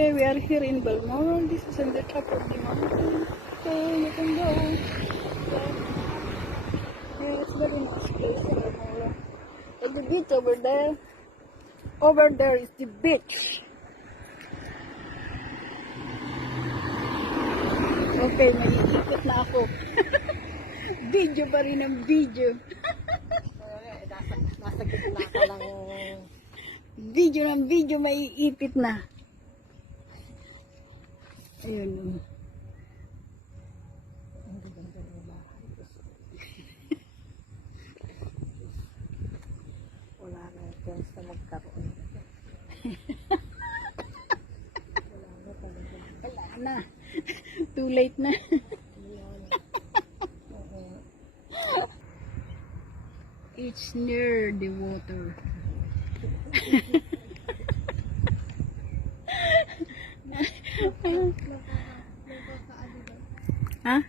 Okay, we are here in Balmoral. This is on the top of the mountain. Okay, you can go. Yeah, it's very nice place in Balmoral. And the beach over there. Over there is the beach. Okay, may ikot na ako. Video pa rin ang video. Nasa gitna ka lang. Video ng video, may ipit na. Ayun. Wala na chance na magkaroon. Wala na. Too late na. It's near the water. Huh?